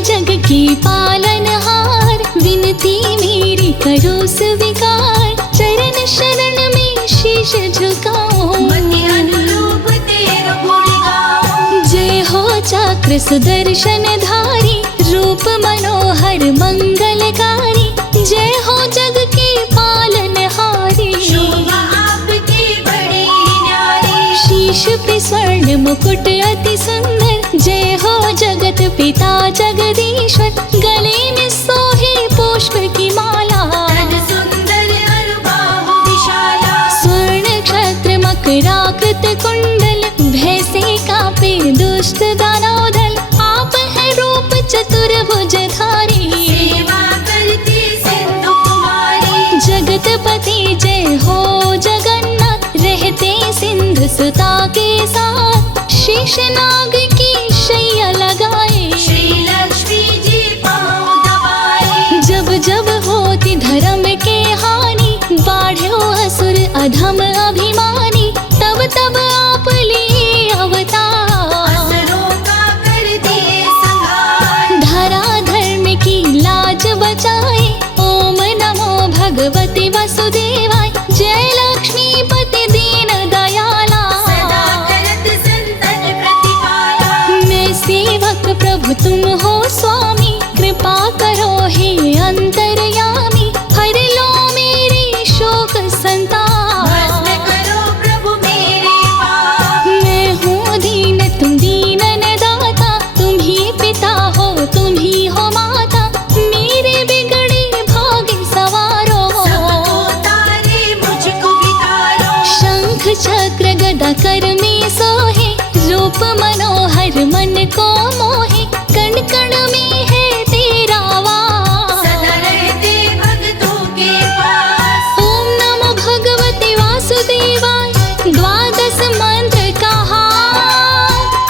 जग की पालनहार, विनती मेरी करो स्वीकार। चरण शरण में शीश झुकाओ, मति अनुरूप तेरो गुण गाओ। जय हो चक्र सुदर्शन धारी, रूप मनोहर मंगलकारी। जय हो जग के पालनहारी, शोभा आपकी बड़ी न्यारी। शीश पे स्वर्ण मुकुट अति सुंदर। जय हो जगत पिता जगदीश्वर, गले में सोहे पुष्प की माला। तन सुंदर अरु बाहु विशाला, स्वर्ण क्षत्र मकराकृत कुंडल, भैसे कांपे दुष्ट दानव दल। आप है रूप चतुर्भुजधारी, सेवा करती सिंधु कुमारी। जगतपति जय हो जगन्नाथ, रहते सिंधु सुता के साथ। शेषनाग की शैया लगाए, श्री लक्ष्मी जी पाँव दबाए। जब जब होती धर्म के हानि, बाढ़ो असुर अधम अभिमानी। तब तब आप लिए अवतार, असुरों का कर दिए संहार। धरा धर्म की लाज बचाए। ओम नमो भगवते वसुदेवाय, जय लक्ष्मीपति दीन दयाला। सदा करत संतन प्रतिपाला, मैं सेवक प्रभु तुम हो स्वामी, कृपा करो हे अंतर्यामी। हर लो मेरी शोक संताप, भस्म करो प्रभु मेरे पाप। मैं हूँ दीन तुम दीनन दाता, तुम ही पिता हो तुम ही हो माता। मेरे बिगड़े भाग्य सवारो, सबको तारे मुझको भी तारो। शंख चक्र गदा कर में सोहे, रूप मनोहर मन को मोहे। कण कण में है तेरा वास, सदा रहते भक्तों के पास। ओम नमो भगवते वासुदेवाय, द्वादश मंत्र कहा।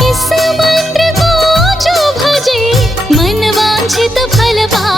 इस मंत्र को जो भजे, मन वांछित फल पाए।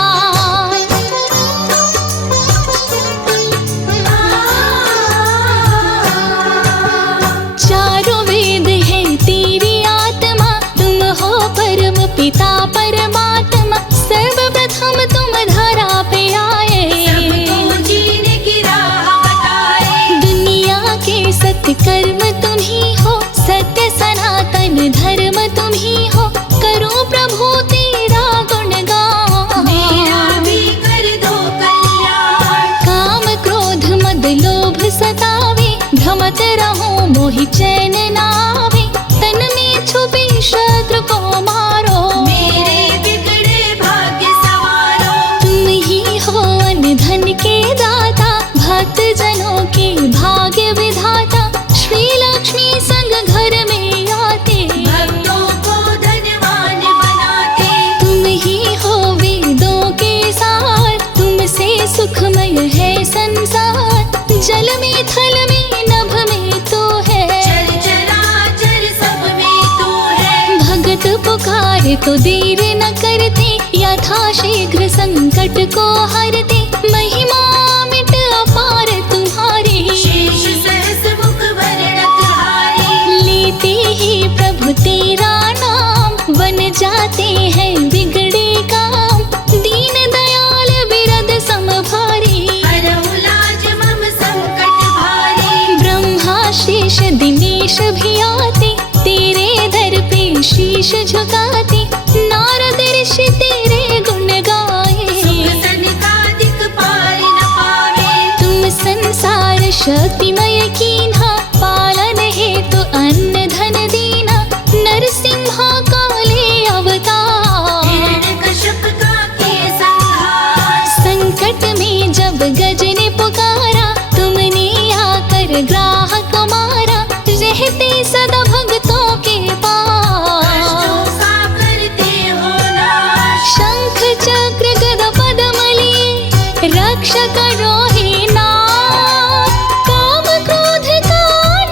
चारों वेद है तेरी आत्मा, तुम हो परम पिता परमात्मा। सर्वप्रथम तुम धरा पे आए, सबको जीने की राह बताए। दुनिया के सत्य कर्म तुम ही हो, सत्य सनातन धर्म तुम ही हो। करो प्रभु तेरा गुणगान, मेरा भी कर दो कल्याण। काम क्रोध मद लोभ सतावे, भ्रमत रहूं मोहि चैन नावे। तन में छुपे शत्रु को मारो, मेरे बिगड़े भाग्य सवारो। तुम ही हो अन्न धन के दाता, भक्त जनों के भाग्य विधाता। श्री लक्ष्मी संग घर में आते, भक्तों को धनवान बनाते। तुम ही हो वेदों के सार, तुमसे सुखमय है संसार। जल में थल में नभ में तो है, चर चराचर सब में तू है। भगत पुकारे तो देर न करते, यथा शीघ्र संकट को हरते। महिमा मिट अपार तुम्हारी, शेष सहस मुख वर्णक हारी। लेते ही प्रभु तेरा नाम, बन जाते हैं बिगड़े काम। दीन दयाल बिरद समभारी, हरहु लाज मम संकट भारी। ब्रह्मा शेष दिनेश भी आते, तेरे दर पे शीश झुकाते। नारद ऋषि तेरे गुण गाए, सुख सनकादिक पार न पावे। तुम संसार शक्तिमय कीन्हा, पालन हेतु अन्न धन दीना। नरसिम्हा काले अवतार, हिरण्यकश्यप का किए संहार। संकट में जब गज ने पुकारा, तुमने आकर ग्राहक मारा। रहते सदा भक्तों के पास, कष्टों का करते हो नाश। शंख चक्र गदा पद्म लिए, रक्षा करो हे नाथ। काम क्रोध का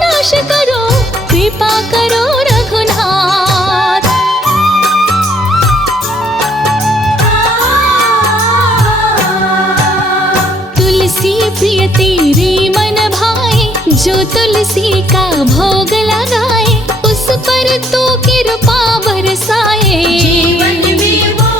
नाश करो, कृपा करो रघुनाथ। तुलसी प्रिय तेरे मन भाए, जो तुलसी का भोग लगाए। उस पर तो कृपा बरसाए, जीवन में वो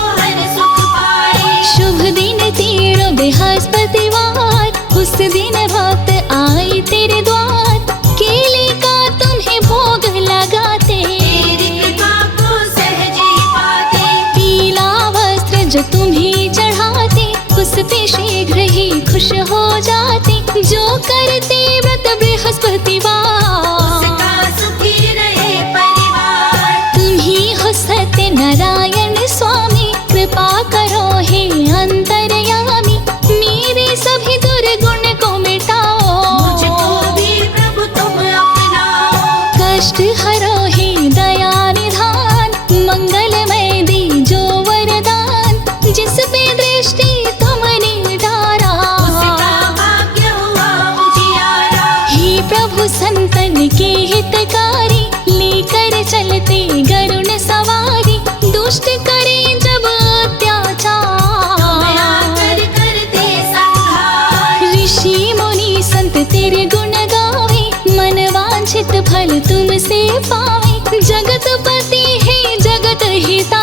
पावे। जगतपति है जगत हिता,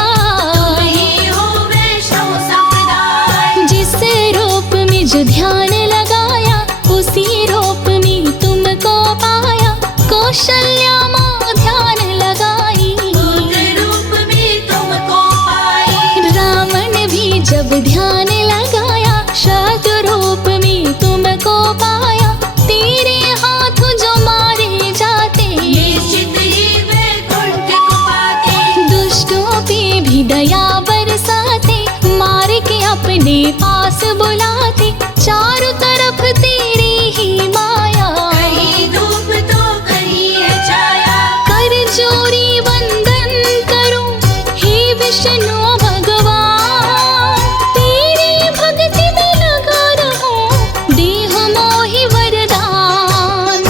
तुम ही हो वैष्णव संप्रदाय। जिस रूप में जो ध्यान लगाया, उसी रूप में तुमको पाया। कौशल्या माँ ध्यान लगाई, पुत्र रूप में तुमको पाई। रावण भी जब ध्यान लगाया, शत्रु रूप में तुमको पाया। तेरे हाथ जो मारे जाते, निश्चित ही वैकुंठ को पाते। दुष्टों पे भी दया बरसाते, मार के अपने पास बुलाते। चारों तरफ तेरी ही माया, कहीं धूप तो कहीं है छाया। कर जोड़ी वंदन करूं हे विष्णु भगवान। तेरी भक्ति में लगा रहूं, देह मोहि वरदान।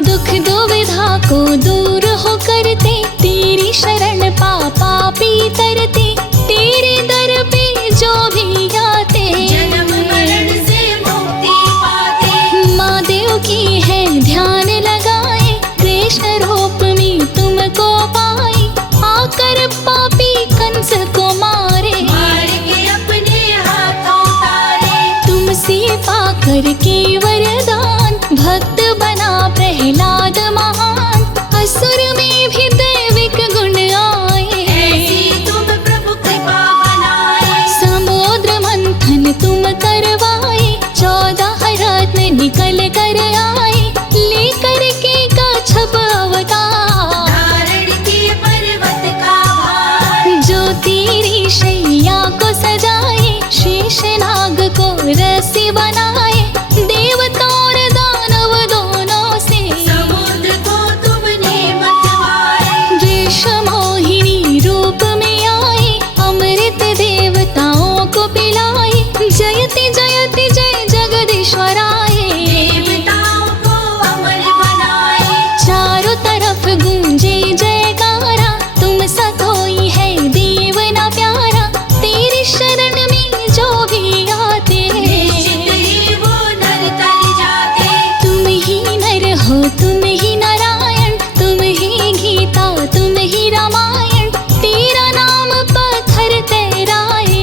दुख दुविधा को दूर हो करते, तेरी शरण पापी तरते। तेरे दर पे जो भी आते, जन्म मरण से मुक्ति पाते। माँ देव की है ध्यान लगाए, कृष्ण रूप में तुमको पाए। आकर पापी कंस को मारे, मार के अपने हाथों तारे। तुमसे पाकर के वरदान, भक्त बना प्रहलाद महान। असुर में भी दैविक गुण आए, ऐसी तुम प्रभु कृपा बनाए। समुद्र मंथन तुम करवाए। 14 रत्न निकल कर आए, लेकर के कच्छप अवतार। धारण किए पर्वत का भार। जो तेरी शैया को सजाए, शेषनाग को रस्सी बनाए। देवता और दानव दोनों से, समुद्र को तुमने मतवाए। वृषमोहिनी रूप में आए, अमृत देवताओं को पिलाए। जयति जयति जय जगदीश्वराय, देवताओं को अमर बनाए। चारों तरफ गूंजे जयकारा। तुम सा कोई है देव न प्यारा, तेरी शरण में जो भी आते। निश्चित ही वो नर तर जाते। तुम ही नर हो, तुम ही नारायण। तुम ही गीता, तुम ही रामायण। तेरा नाम पत्थर तैराए,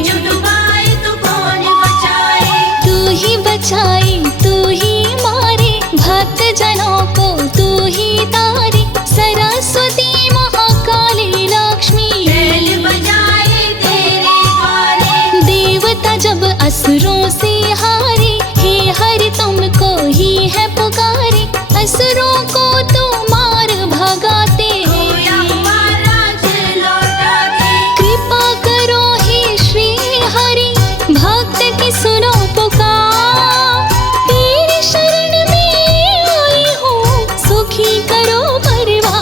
जो डुबाए तो कौन बचाए। तू ही बचाए, तू ही मारे। भक्त जनों को तू ही तारे। सरस्वती महाकाली लक्ष्मी, बैल बजाए तेरे द्वारे। देवता जब असुरों से हारे, हे हरि तुमको ही है पुकारे। असुरों को तू मार भगाते, होया हमारा जल लौटाते। कृपा करो हे श्री हरि, भक्त की सुनो पुकार। तेरी शरण में आई हूँ, सुखी करो परिवार।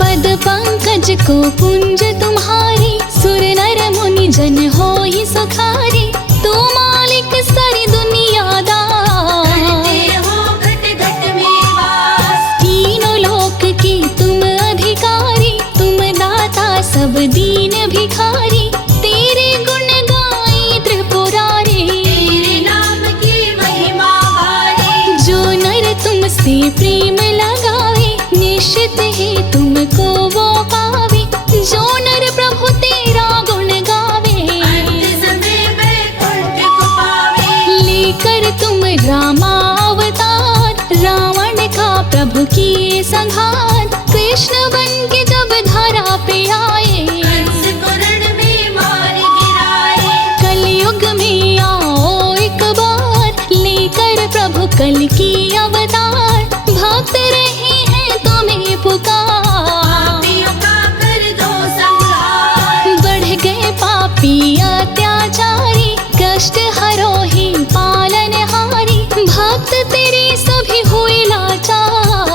पद पंकज को पुंज तुम्हारी, सुर नर मुनि जन हो ही सुखारी। तू मालिक सारी दुनियादार, करते हो घट घट में वास। तीनों लोक की तुम अधिकारी। तुम दाता सब दीन भिखारी, तेरे गुण गाए त्रिपुरारी। तेरे नाम की महिमा भारी। जो नर तुमसे प्रेम लगावे, निश्चित ही तुमको वो पावे। जो नर प्रभु तेरा गुण गावे, अंत समय वैकुंठ को पावे। लेकर तुम रामा अवतार। रावण का प्रभु किए संहार, कृष्ण बन के जब धरा पे आए। कंस को रण में मार गिराए। कलयुग में आओ एक बार, लेकर प्रभु कल की अवतार। भक्त रहे हैं तुम्हें पुकार, पापियों का कर दो संहार। बढ़ गए पापी अत्याचारी। कष्ट हरो ही पालनहारी, भक्त तेरे सभी हुए लाचार।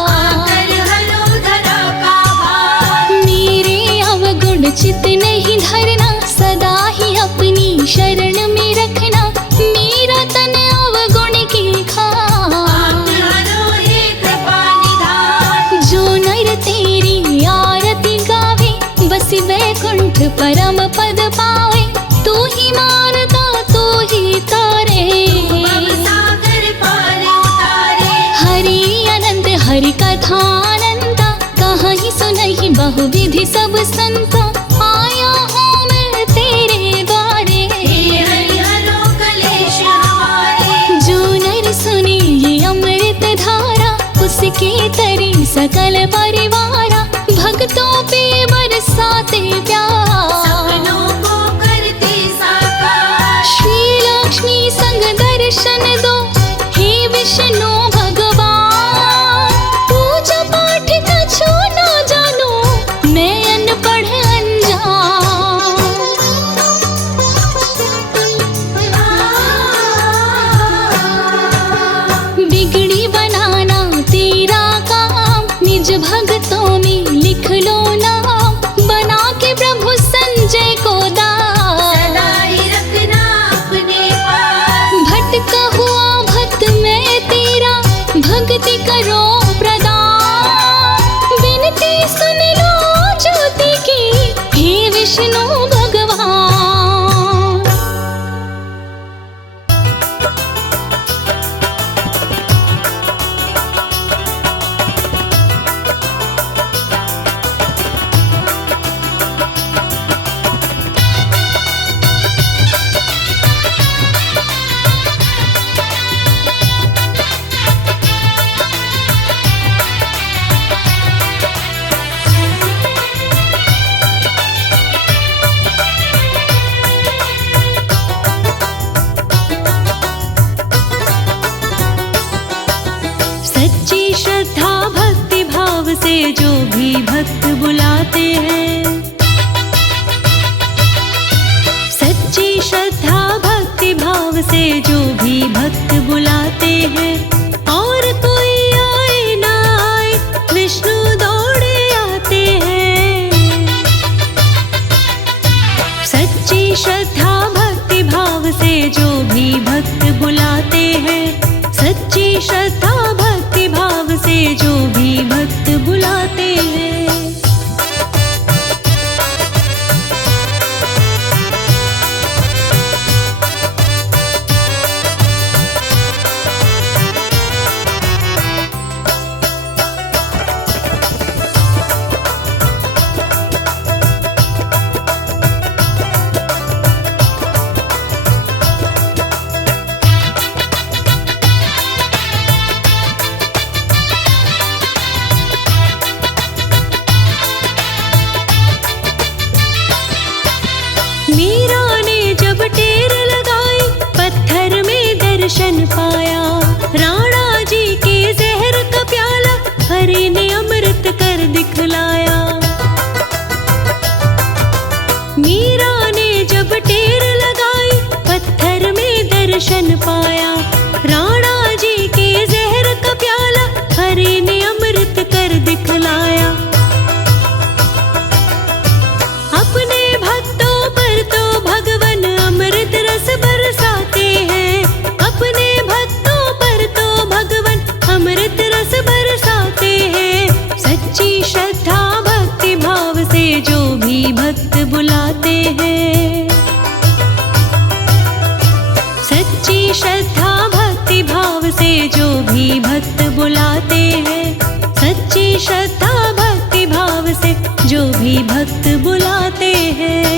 आकर हरो धरा का भार। मेरे अवगुण चित नहीं धरना, सदा ही अपनी शरण में रखना। मेरा तन अवगुण की खान, आप हरो हे कृपा निधान। जो नर तेरी आरती गावे, कंठ परम पद पावे, तू ही मारता तू ही तारे। भव सागर पार उतारे। हरि अनंत हरि कथानंता, कहीं सुनहि बहुविधि सब संता। आया हूँ मैं तेरे द्वारे, हे हरि हरो कलेश हमारे। जो नर सुने ये अमृत धारा, उसके तरी सकल परिवारा। भक्तों पे बरसाते प्यार, सपनों को करते साकार। श्री लक्ष्मी संग दर्शन दो, हे विष्णु भगवान। पूजा पाठ कछु ना जानो, मैं अनपढ़ अनजान। बिगड़ी बनाना तेरा काम, निज भक्तों में लिख लो नाम। बना के प्रभु संजय को दास, सदा ही रखना अपने पास। भटका हुआ भक्त मैं तेरा, भक्ति करो प्रदान। विनती सुन लो ज्योति की, हे विष्णु भगवान। सच्ची श्रद्धा भक्ति भाव से जो भी भक्त बुलाते हैं, सच्ची श्रद्धा भक्ति भाव से जो भी भक्त बुलाते हैं। और कोई आए ना आए, विष्णु दौड़े आते हैं। सच्ची श्रद्धा भक्ति भाव से जो भी भक्त बुलाते हैं, सच्ची श्रद्धा भक्ति भाव से जो भी भक्त बुलाते हैं। मीरा ने जब टेर लगाई, पत्थर में दर्शन पाया। राणा जी के जहर का प्याला, हरि ने अमृत कर दिखलाया। मीरा ने जब टेर लगाई, पत्थर में दर्शन पाया। राणा जी के जहर का प्याला, हरि ने अमृत कर दिखलाया। अपने भक्तों पर तो भगवान अमृत रस बरसाते हैं। अपने भक्तों पर तो भगवान अमृत रस बरसाते हैं। सच्ची श्रद्धा भक्ति भाव से जो भी भक्त बुलाते हैं, सच्ची श्रद्धा भक्ति भाव से जो भी भक्त बुलाते हैं, सच्ची श्रद्धा भक्ति भाव से जो भी भक्त बुलाते हैं।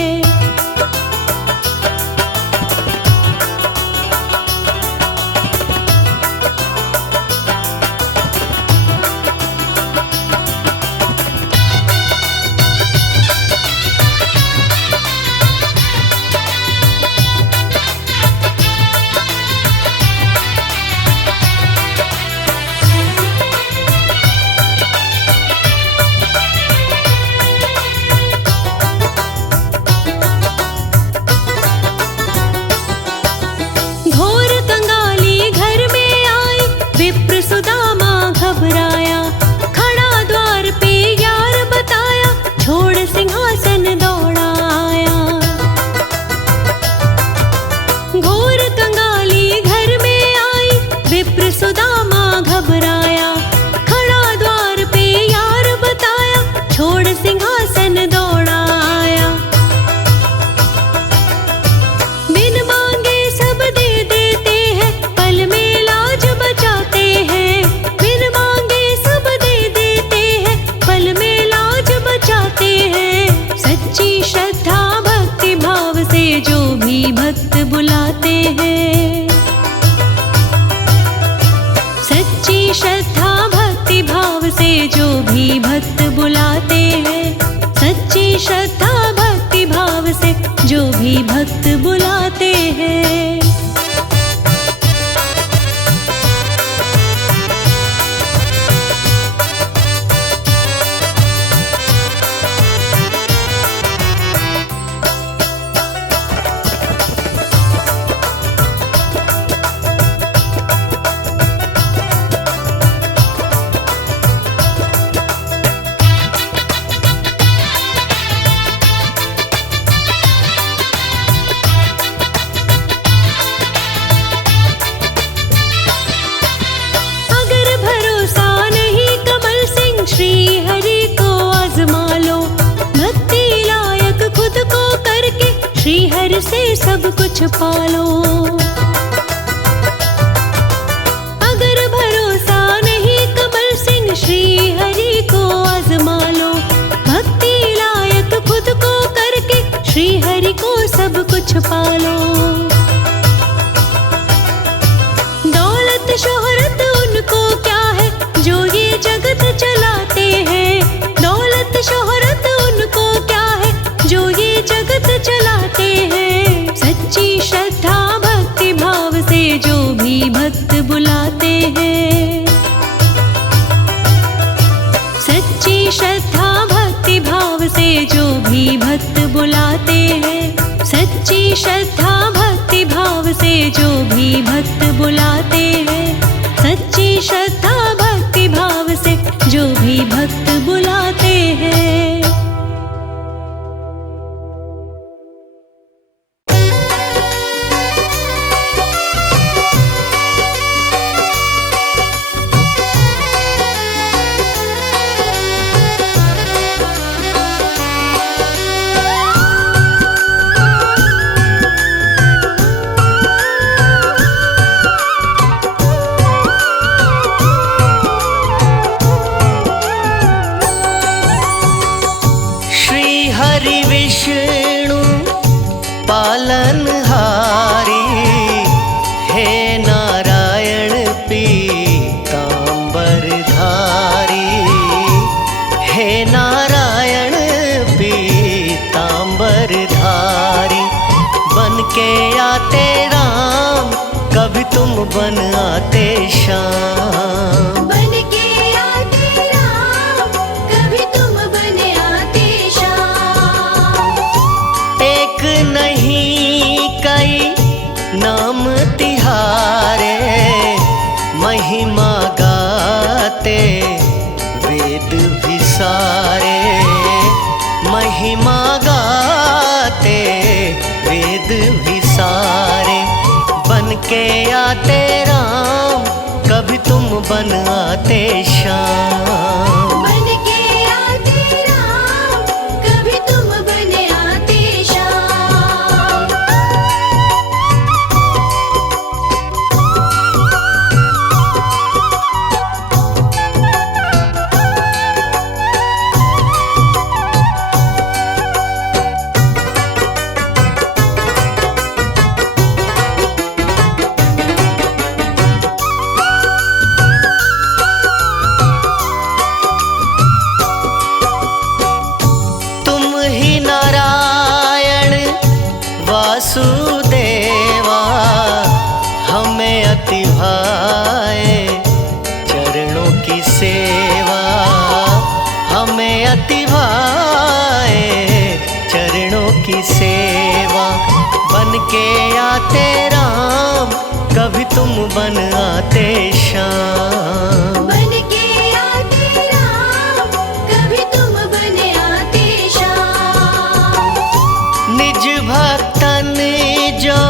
जो भी भक्त बुलाते हैं। से सब कुछ पालो। अगर भरोसा नहीं कमल सिंह श्री हरि को आजमा लो। भक्ति लायक खुद को करके श्री हरि को सब कुछ पालो। दौलत शोहरत उनको क्या है जो ये जगत चलाते हैं। दौलत शोहरत उनको क्या है जो ये जगत चलाते हैं। सच्ची श्रद्धा भक्ति भाव से जो भी भक्त बुलाते हैं। सच्ची श्रद्धा भक्ति भाव से जो भी भक्त बुलाते हैं। सच्ची श्रद्धा भक्ति भाव से जो भी भक्त बुलाते हैं। सच्ची श्रद्धा भक्ति भाव से जो भी भक्त बुलाते हैं। विष्णु पालनहारी हे नारायण पीतांबरधारी। हे नारायण पीतांबरधारी। बन के आते राम कभी तुम बन आते श्याम। बन के आते राम कभी तुम बन आते श्याम। एक नहीं कई नाम तिहारे महिमा गाते वेद भी सारे। महिमा गाते वेद भी सारे। बन के आते राम कभी तुम बन आते श्याम। बन के आते राम कभी तुम बन आते श्याम। वासुदेवा हमें अति भाए चरणों की सेवा। हमें अति भाए चरणों की सेवा। बन के आते राम कभी तुम बन आते श्याम। बन के आते राम कभी तुम बन आते श्याम। निज भक्तन जो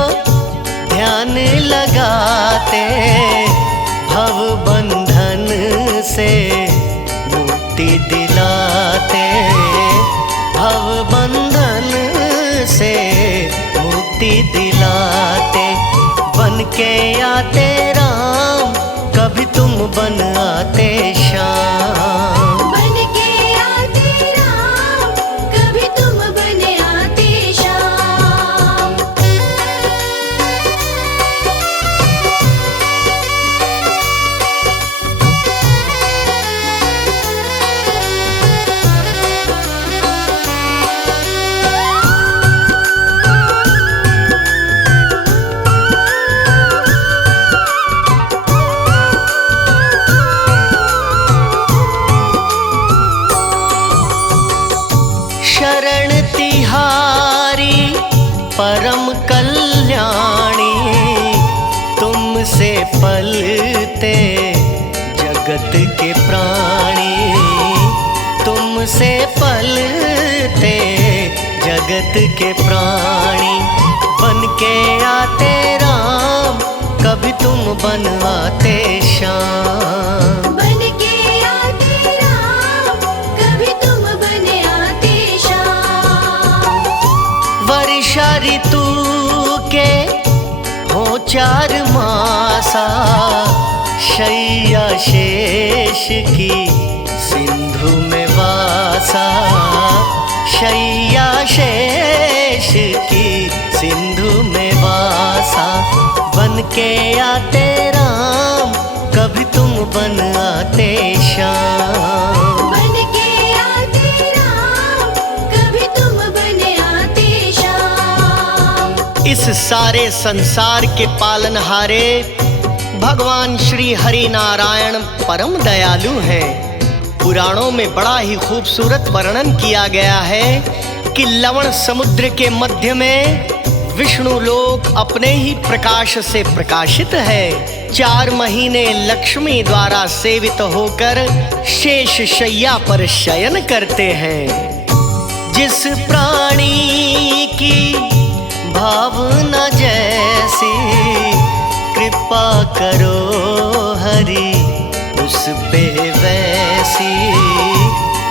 ध्यान लगाते भव बंधन से मुक्ति दिलाते। भव बंधन से मुक्ति दिलाते। बन के आते राम कभी तुम बन आते श्याम। बन के आते राम कभी तुम बन आते श्याम। शरण तिहारी परम कल्याणी, तुमसे पलते जगत के प्राणी, तुमसे पलते जगत के प्राणी। बन के आते राम, कभी तुम बन आते श्याम। बन के आते राम, कभी तुम बन आते श्याम। वर्षा ऋतु के हो 4 मासा, शैया शेष की सिंधु में वासा, शैया शेष की सिंधु में वासा। बन के आते राम, कभी तुम बन आते श्याम। बन के आते राम, कभी तुम बन आते श्याम। इस सारे संसार के पालनहारे भगवान श्री हरि नारायण परम दयालु हैं। पुराणों में बड़ा ही खूबसूरत वर्णन किया गया है कि लवण समुद्र के मध्य में विष्णु लोक अपने ही प्रकाश से प्रकाशित है। 4 महीने लक्ष्मी द्वारा सेवित होकर शेष शैया पर शयन करते हैं। जिस प्राणी की भावना जैसी, कृपा करो हरि उस पे वैसी,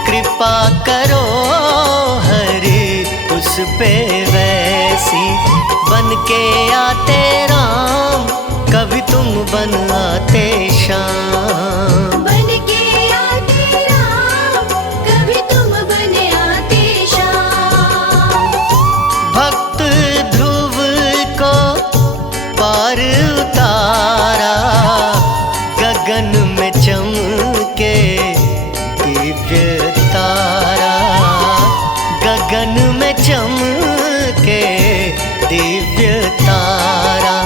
कृपा करो हरि उस पे वैसी। बन के आते राम, कभी तुम बन आते श्याम। बन के आते राम, कभी तुम बन आते श्याम। भक्त ध्रुव को पार उतारा, गगन में चमके दिव्य तारा, गगन में चमके दिव्य तारा।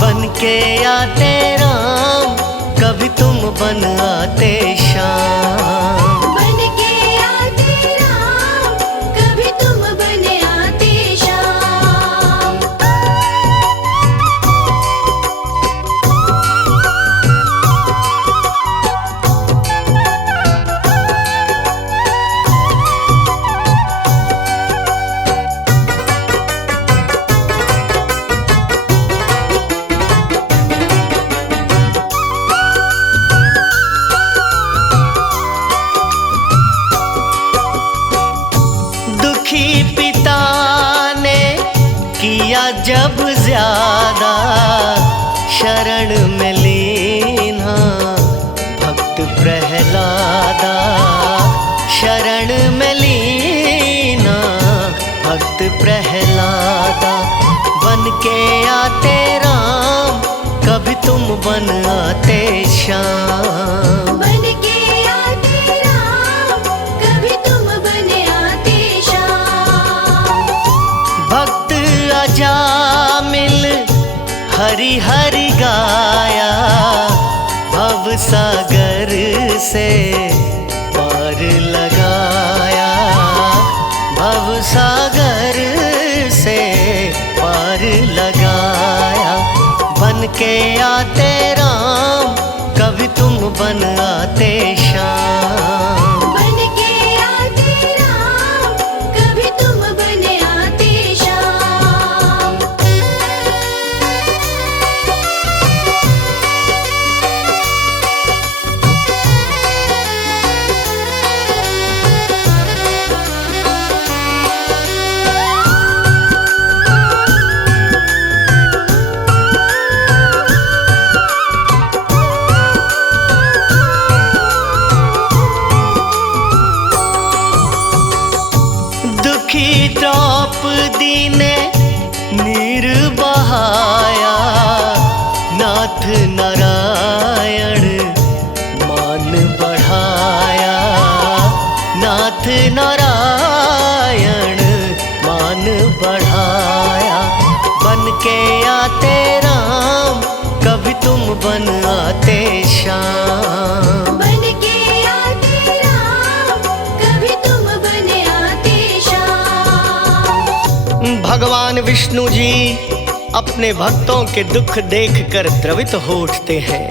बन के आते राम, कभी तुम बन आते श्याम। बन के आते राम, कभी तुम बन आते श्याम। पिता ने किया जब ज्यादा, शरण में लीना भक्त प्रहलादा, शरण में लीना भक्त प्रहलादा। बन के आते राम, कभी तुम बन आते श्याम। बन के आते राम, कभी तुम बन आते श्याम। भक्त अजामिल हरि हरि गाया, भव सागर से पार लगाया, भव सागर से पार लगाया। बन के आते राम, कभी तुम बन आते श्याम। बन के आते राम, कभी तुम बन आते श्याम। द्रौपदी ने नीर बहाया, नाथ नारायण मान बढ़ाया, नाथ नारायण मान बढ़ाया। बन के आते राम, कभी तुम बन आते श्याम। बन के आते राम, कभी तुम बन आते श्याम। भगवान विष्णु जी अपने भक्तों के दुख देखकर द्रवित हो उठते हैं।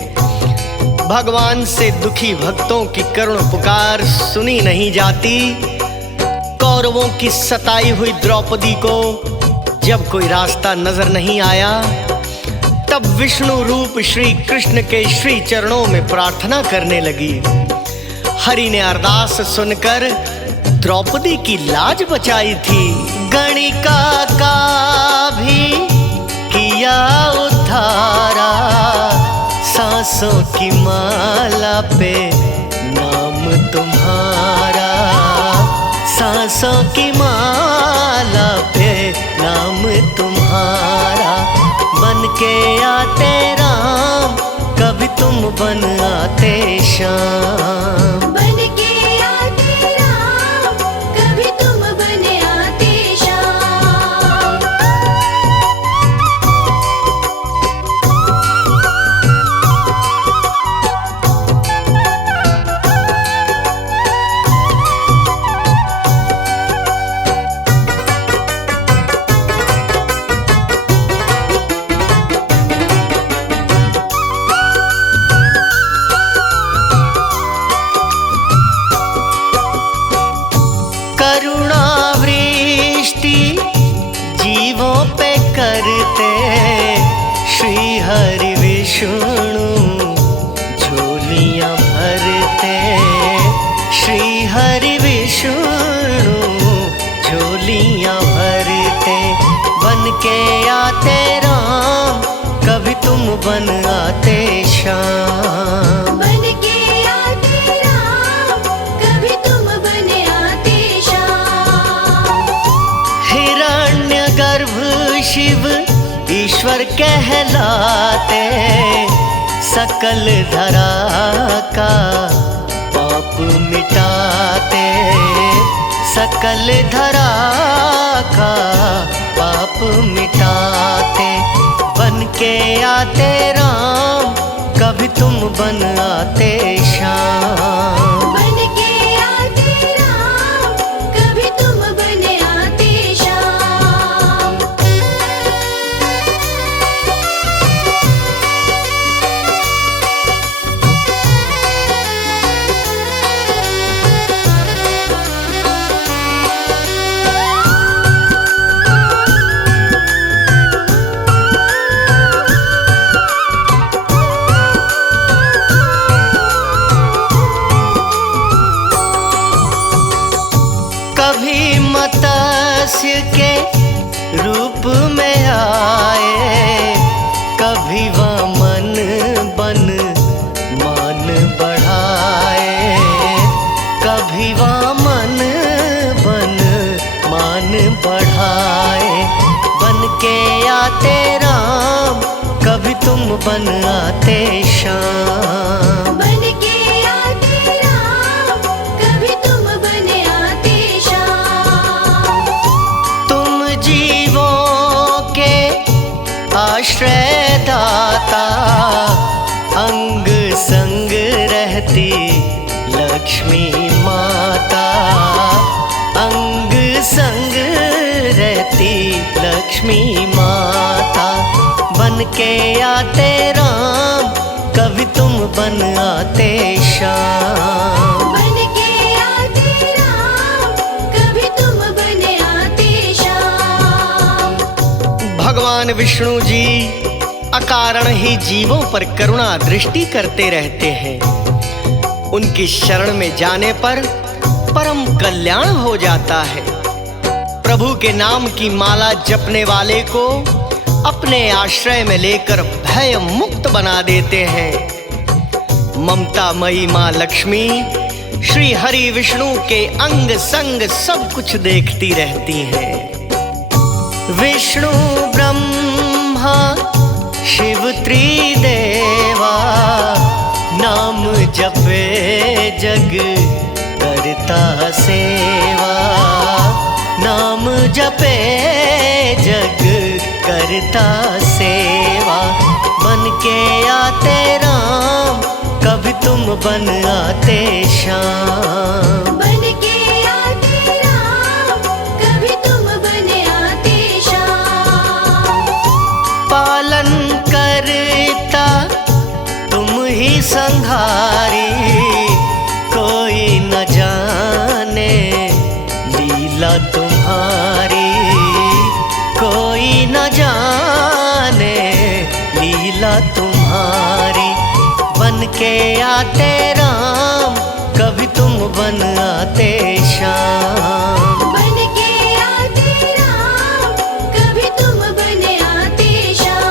भगवान से दुखी भक्तों की करुण पुकार सुनी नहीं जाती। कौरवों की सताई हुई द्रौपदी को जब कोई रास्ता नजर नहीं आया, तब विष्णु रूप श्री कृष्ण के श्री चरणों में प्रार्थना करने लगी। हरि ने अरदास सुनकर द्रौपदी की लाज बचाई थी। गणिका का भी किया उद्धारा, सांसों की माला पे नाम तुम्हारा, सांसों की माला पे नाम तुम्हारा। बन के आते राम, कभी तुम बन आते श्याम। बन के आते राम, कभी तुम बन आते श्याम। करुणा वृष्टि जीवों पे करते श्री हरि विष्णु झोलियां भरते। श्री हरि विष्णु झोलियां भरते। बन के आते राम, कभी तुम बन आते श्याम। बन के आते राम, कभी तुम बन आते श्याम। हिरण्यगर्भ शिव ईश्वर कहलाते, सकल धरा का पाप मिटाते। सकल धरा का पाप मिटाते। बन के आते राम, कभी तुम बन आते श्याम। बन के आते राम, कभी तुम बन आते श्याम। कभी मत्स्य के रूप में आए, कभी वामन बन मान बढ़ाए। कभी वामन बन मान बढ़ाए। बन के आते राम, कभी तुम बन आते श्याम। बन के आते राम, कभी तुम बन आते श्याम। तुम जीवों के आश्रय दाता, अंग संग रहती लक्ष्मी माता। अंग संग रहती लक्ष्मी माता। बन के आते राम, कभी तुम बन आते श्याम। बन के आते राम, कभी तुम बन आते श्याम। भगवान विष्णु जी अकारण ही जीवों पर करुणा दृष्टि करते रहते हैं। उनकी शरण में जाने पर परम कल्याण हो जाता है। प्रभु के नाम की माला जपने वाले को अपने आश्रय में लेकर भय मुक्त बना देते हैं। ममतामयी माँ लक्ष्मी श्री हरि विष्णु के अंग संग सब कुछ देखती रहती हैं। विष्णु ब्रह्मा शिव त्रिदेवा, नाम जपे जग करता सेवा। नाम जपे जग करता सेवा। बन के आते राम, कभी तुम बन आते श्याम। बन के आते राम, कभी तुम बन आते तुम्हारी। बन के आते राम, कभी तुम बन आते श्याम। बन के आते राम, कभी तुम बन आते श्याम।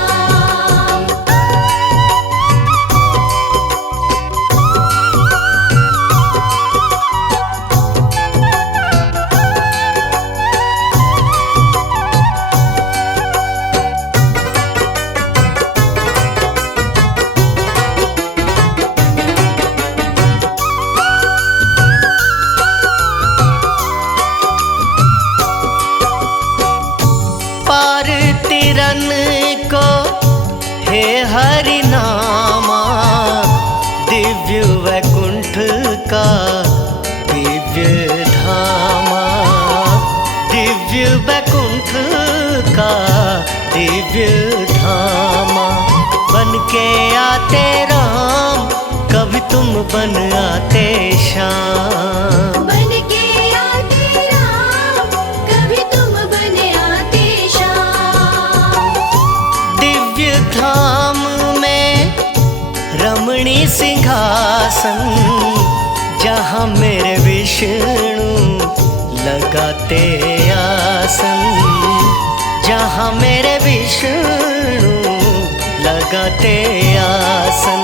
पार तिरन को हे हरि नामा, दिव्य वैकुंठ का दिव्य धामा। दिव्य वैकुंठ का दिव्य धामा। बन के आते राम, कभी तुम बन आते श्याम। बन के आते राम, कभी तुम बन आते श्याम। दिव्य धाम में रमणी सिंहासन, जहाँ मेरे विष्णु लगाते आसन। जहाँ मेरे विष्णु लगाते आसन।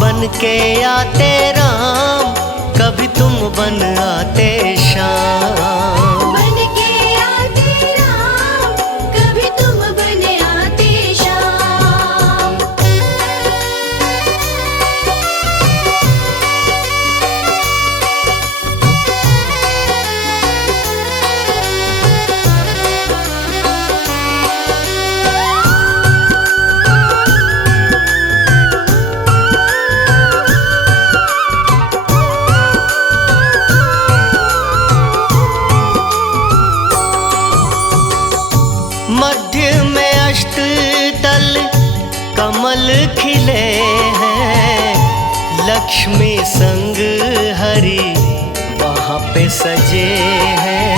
बन के आते राम, कभी तुम बन आते श्याम। बन के आते राम, कभी तुम बन आते श्याम। मध्य में अष्टदल कमल खिले हैं। लक्ष्मी संग हरि वहाँ पे सजे हैं।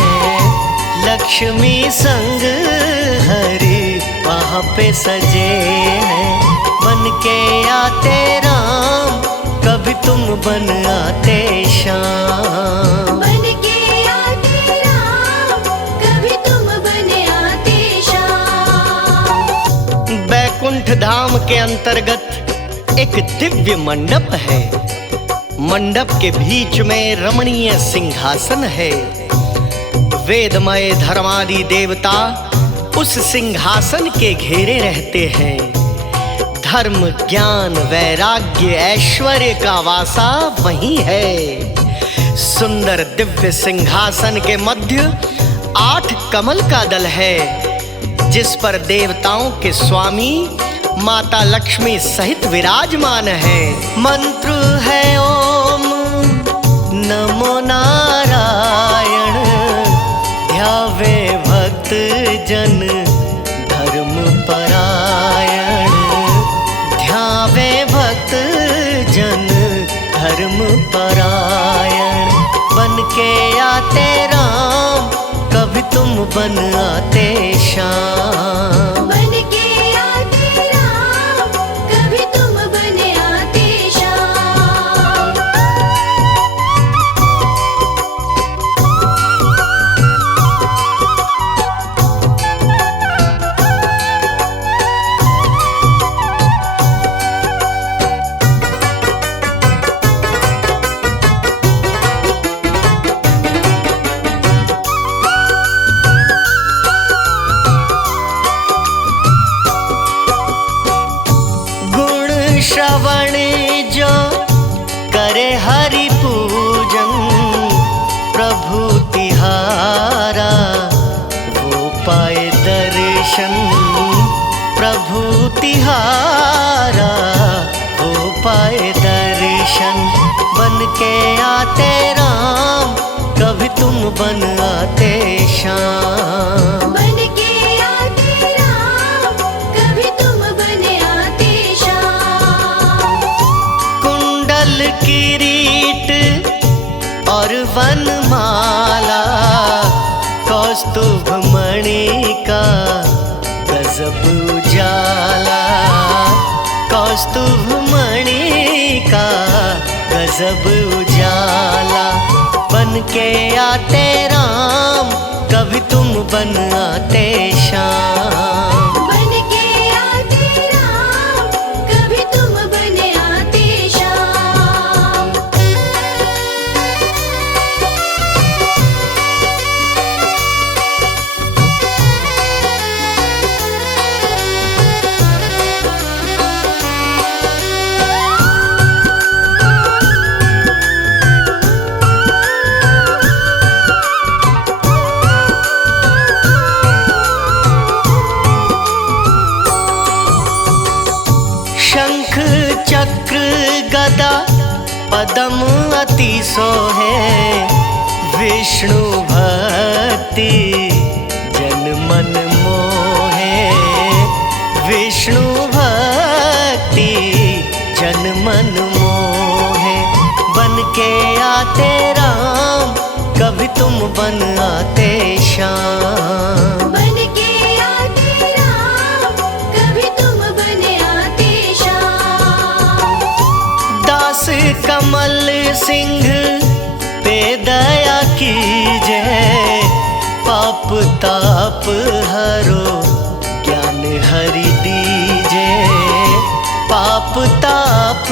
लक्ष्मी संग हरि वहाँ पे सजे हैं। बन के आते राम, कभी तुम बन आते श्याम। बन के आते राम, कभी तुम बन आते श्याम। बैकुंठ धाम के अंतर्गत एक दिव्य मंडप है। मंडप के बीच में रमणीय सिंहासन है। वेदमय धर्मादि देवता उस सिंहासन के घेरे रहते हैं। धर्म, ज्ञान, वैराग्य, ऐश्वर्य का वासा वही है। सुंदर दिव्य सिंहासन के मध्य 8 कमल का दल है, जिस पर देवताओं के स्वामी माता लक्ष्मी सहित विराजमान है। मंत्र है ओम नमो नारायण, ध्यावे भक्त जन धर्म परायण। ध्यावे भक्त जन धर्म परायण। बन के आते राम, कभी तुम बन आते श्याम। बन के आते राम, कभी तुम बन आते श्याम। श्रवण जो करे हरि पूजन, प्रभु तिहारा वो पाए दर्शन। प्रभु तिहारा वो पाए दर्शन। बन के आते राम, कभी तुम बन आते श्याम। बन के आते राम, कभी तुम बन आते श्याम। कुंडल किरीट और वनमाला, कौस्तुभ मणि का गजब उजाला। कौस्तुभ मणि का गजब उजाला। बन के आते राम, कभी तुम बन आते श्याम। बन के आते राम, कभी तुम बन आते श्याम। शंख चक्र गदा पदम अति सोहे। विष्णु भक्ति जन मन मोहे। विष्णु भक्ति जन मन मोहे। बन के आते राम, कभी तुम बन आते श्याम। बन के आते राम, कभी तुम बन आते श्याम। दास कमल सिंह पे दया कीजय। पाप ताप हरो ज्ञान हरि दीजे। पाप ताप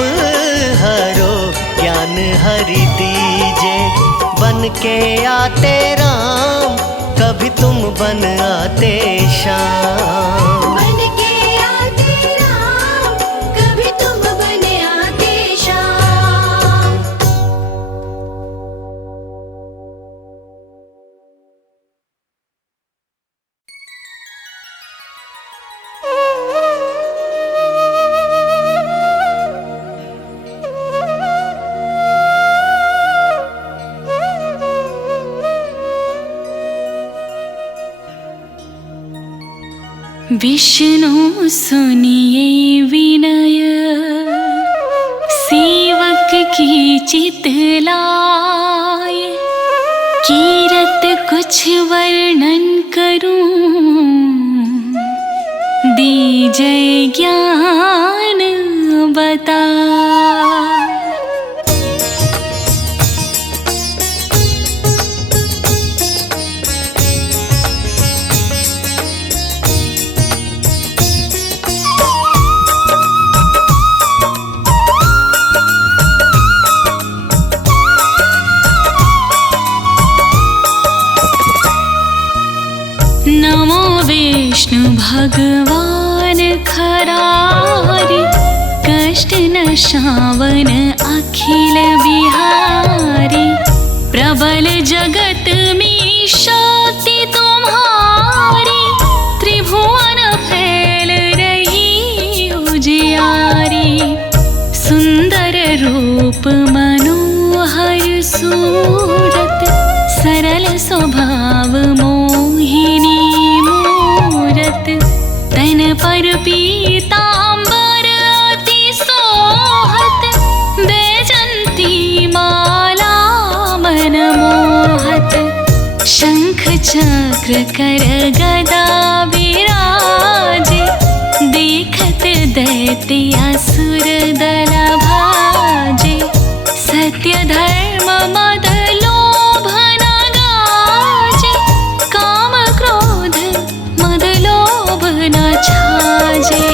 हरो ज्ञान हरि दीजे। बन के आते राम, कभी तुम बन आते श्याम। बन के आते राम, कभी तुम बन आते श्याम। विष्णु सुनिए विनय, सेवक की चितलाय। कीरत कुछ वर्णन करूं, दीजय ज्ञान बता। नमो विष्णु भगवान खरारे। कष्ट नशावन अखिल बिहारी। प्रबल जगत में शक्ति तुम्हारी। त्रिभुवन फैल रही उजियारी। सुंदर रूप मनोहर सूरत। सरल स्वभाव मोहिनी मूरत। तन पर पीतांबर अति सोहत। बैजंती माला मन मोहत। शंख चक्र कर गदा विराजे। देखत दैत्य असुर दल भाजे। सत्य धर्म मद लोभ न गाजे। काम क्रोध मद लोभ न छाजे।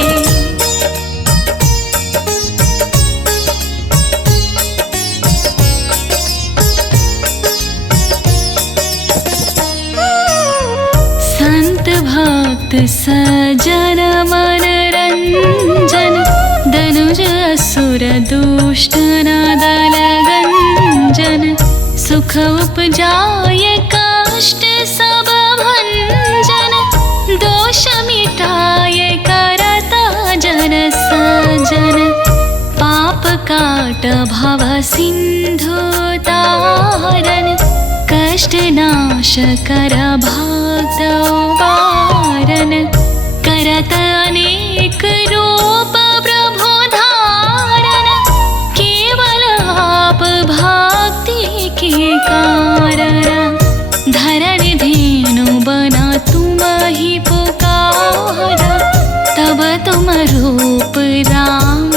संत भक्त सजन मन रंजन। धनुज असुर दुष्ट न दल गंजन। सुख उपजाय कष्ट सब भंजन। दोष मिटाय करता जन सजन। पाप काट भव सिंधु तारन। कष्ट नाश कर भक्त वारन। करत अनेक रूप प्रभु धारन। केवल आप भक्ति के कारण। धरण धेनु बना तुम ही पुकारा। तब तुम रूप राम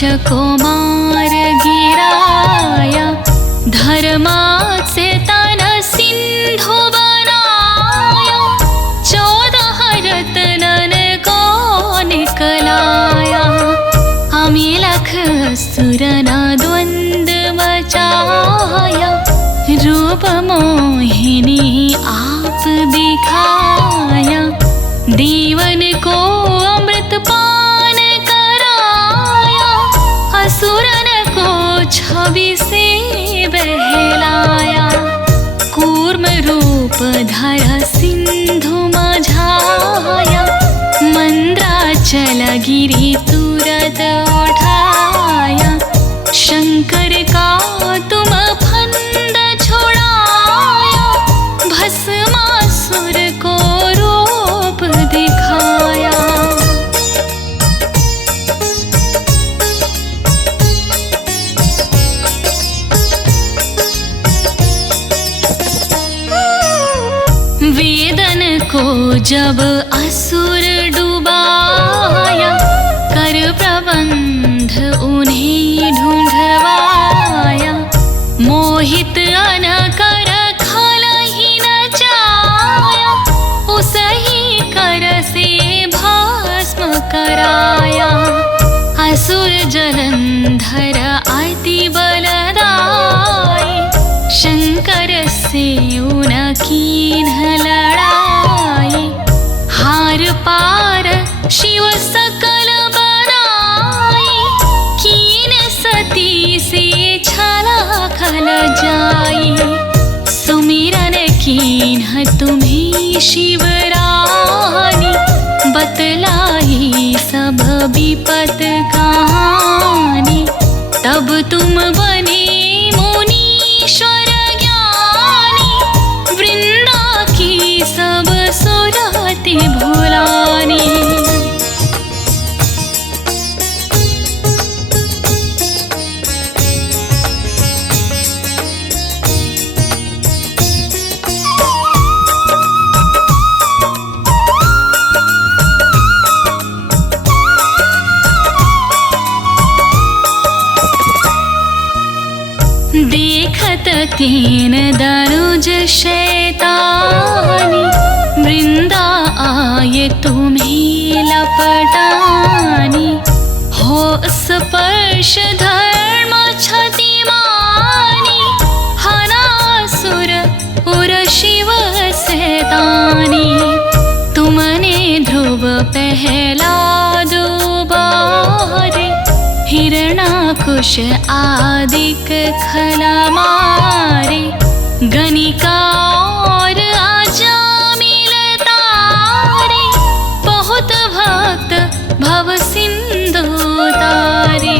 दक्ष को मार गिराया, धर्माचे तन सिंधु बनाया, 14 रत्नन को निकलाया। अमिलख सुरना द्वंद मचाया, रूप मोहिनी आप दिखाया, देवन को अमृत पान कराया, असुरन को छवि से बहलाया। कूर्म रूप धर सिंधु मझाया, मंद्राचल गिरि तुरत उठाया, शंकर का तुम फंद छोड़ाया, भस्मासुर को रूप दिखाया। वेदन को जब असुर डुबाया, कर प्रबंध उन्हें ढूंढवाया, मोहित अन कर खल ही न चाया, उसही कर से भस्म कराया। असुर जलंधर अति बलदाई, शंकर से उनकीन्ह लड़ाई, हार पार शिव सकल बनाई, कीन सती से छला खल जाई। सुमिरन कीन्ह तुम्हें शिवरानी, बतलाई सब विपत कहानी, तब तुम बने मुनीश्वर ज्ञानी, वृंदा की सब सुरति भुलानी। देखत तीन दनुज शैतानी, वृंदा आये तुम्हें लपटानी, हो स्पर्श धर्म क्षति मानी, हनासुर उर शिव सैतानी। तुमने ध्रुव पहला दुबारे, हिरणाकुश आदिक खला मारे, गणिका और अजामिल तारे, बहुत भक्त भव सिंधु तारे।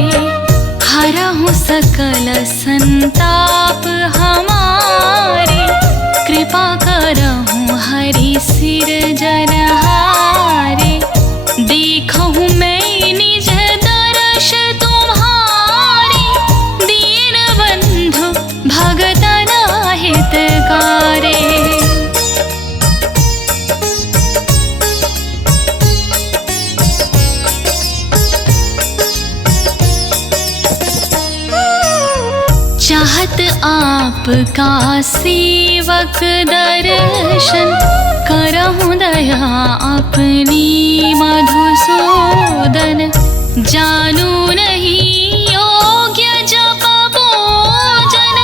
हरहु सकल संताप हमारे, कृपा करहु हरि सिर जनहारे। देखहु मैं निज दर्श तुम्हारे, दीन बंधु भगतन हितकारे। चाहत आपका सेवक दर्शन, करहु दया अपनी मधुसूदन। जानू नहीं योग्य जप भोजन,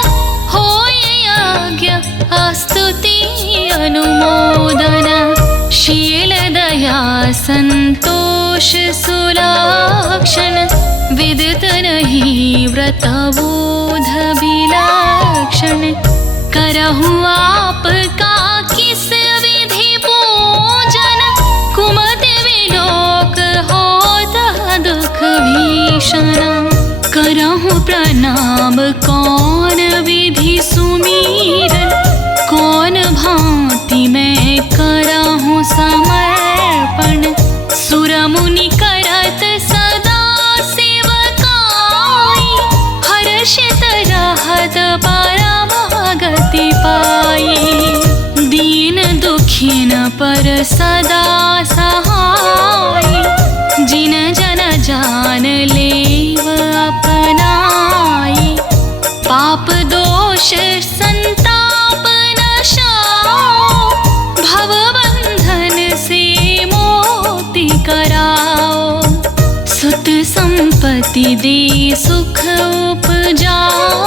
होय यज्ञ स्तुति अनुमोदन। शील दया संतोष सुलक्षण, विदित नहीं व्रत बोध विलक्षण। करहु आपका किस विधि पूजन, कुमति विलोक होता दुख भीषण। करहु प्रणाम कौन विधि सुमीरन, कौन भांति मैं करहु समर्पण। सुर मुनि करत सदा सेवकाई, हर्षित रहत परमागति पाई। दीन दुखिन पर सदा सहाय, जिन जन न जान लेव अपनाए, पाप दोष संताप नशाओ, भव बंधन से मोक्ति कराओ। सुत संपत्ति दे सुख उपजाओ,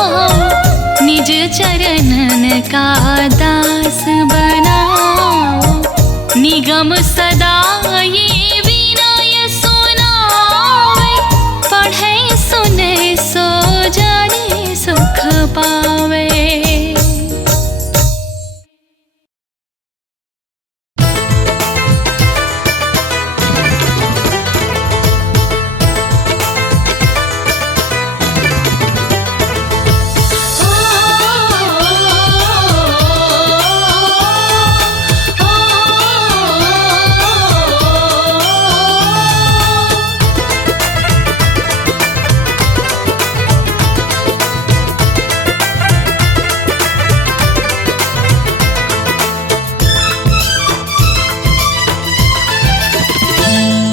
निज चरणन का दास बनाओ। निगम सदा ये विनय सुनावे, पढ़े सुने सो जाने सुख पावे।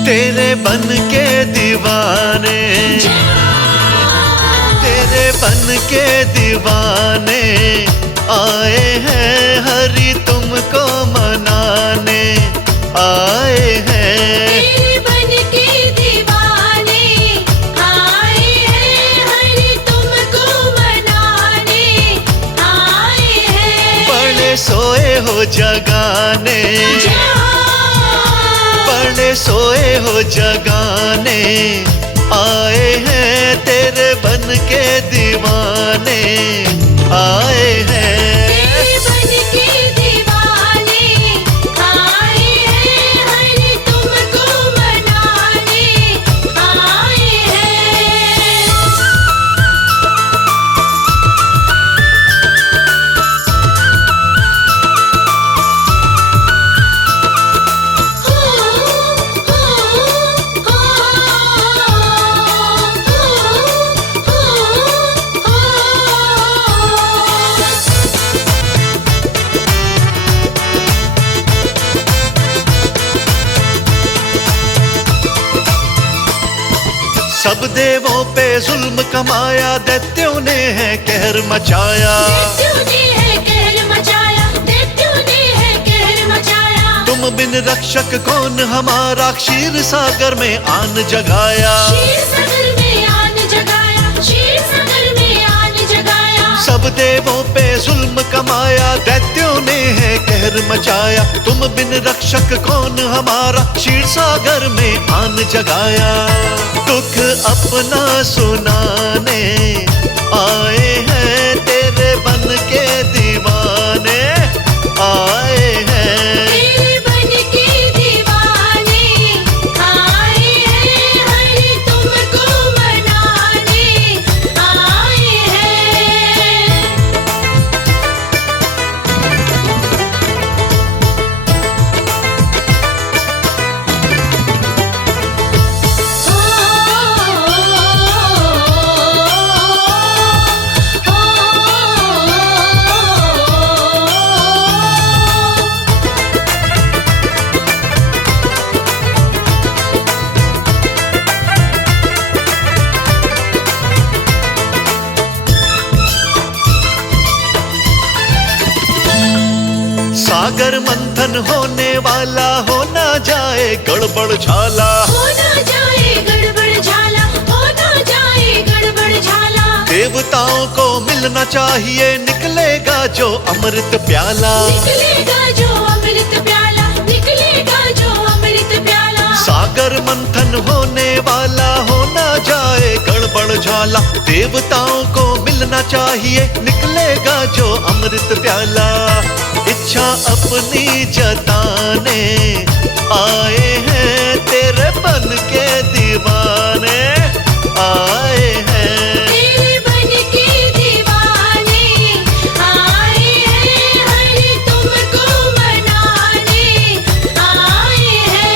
तेरे बन के दीवाने, तेरे बन के दीवाने आए हैं हरि तुमको मनाने आए हैं। तेरे बन के दीवाने आए हैं हरि तुमको मनाने आए हैं। बड़े सोए हो जगाने, बड़े सोए हो जगाने आए हैं। तेरे बन के दीवाने आए हैं। तेरे बन के दीवाने आए हैं हरि तुमको मनाने आए हैं। सब देवों पे जुल्म कमाया, दैत्यों ने है कहर मचाया। दैत्यों ने है कहर मचाया, दैत्यों ने है कहर मचाया। तुम बिन रक्षक कौन हमारा, क्षीर सागर में आन जगाया। क्षीर सागर में आन जगाया, क्षीर सागर में आन जगाया। सब देवों पे जुल्म कमाया, दैत्यों ने है कहर मचाया। तुम बिन रक्षक कौन हमारा, क्षीर सागर में आन जगाया। दुख अपना सुनाने आए हैं, तेरे बन के दीवाने आए हैं। तेरे बन के दीवाने आए हैं हरि तुमको मनाने आए हैं। सागर मंथन होने वाला, हो ना जाए गड़बड़ झाला। हो ना जाए गड़बड़ झाला, हो ना जाए गड़बड़ झाला। देवताओं को मिलना चाहिए, निकलेगा जो अमृत प्याला। निकलेगा जो अमृत प्याला, निकलेगा जो अमृत प्याला। सागर मंथन होने वाला, हो ना जाए गड़बड़ झाला। देवताओं को मिलना चाहिए, निकलेगा जो अमृत प्याला। इच्छा अपनी जताने आए हैं, तेरे बन के दीवाने आए हैं। तेरे बन के दीवाने आए हैं हरि तुमको मनाने आए हैं।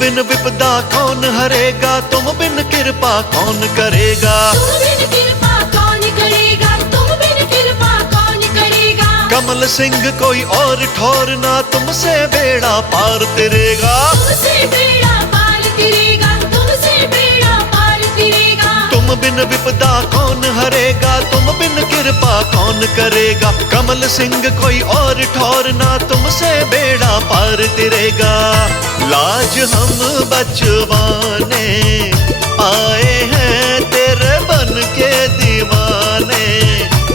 बिन विपदा कौन हरेगा, तुम बिन कृपा कौन करेगा। तुम बिन कृपा कौन करेगा, तुम बिन कृपा कौन करेगा। कमल सिंह कोई और ठौर ना, तुमसे बेड़ा पार तिरेगा। तुमसे बेड़ा पार तिरेगा, तुमसे बेड़ा पार तिरेगा। तुम बिन विपदा कौन हरेगा, तुम बिन कृपा कौन करेगा। कमल सिंह कोई और ठौर ना, तुमसे बेड़ा पार तिरेगा। लाज हम बचवाने आए हैं, तेरे बन के दीवाने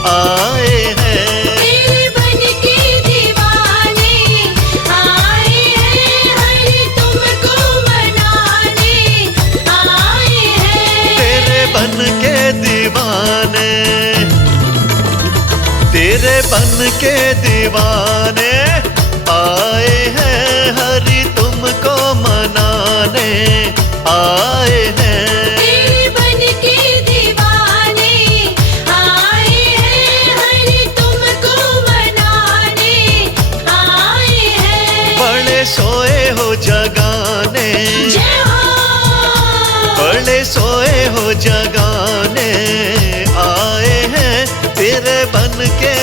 आए हैं। तेरे बन के दीवाने आए हैं, हरि तुमको मनाने आए हैं। तेरे बन के दीवाने, तेरे बन के दीवाने आए हैं, हरि तुमको मनाने आए हैं। तेरे बन के दीवाने आए हैं, हरि तुमको मनाने आए हैं। बड़े सोए हो जगाने, जय हो। बड़े सोए हो जगाने आए हैं, तेरे बन के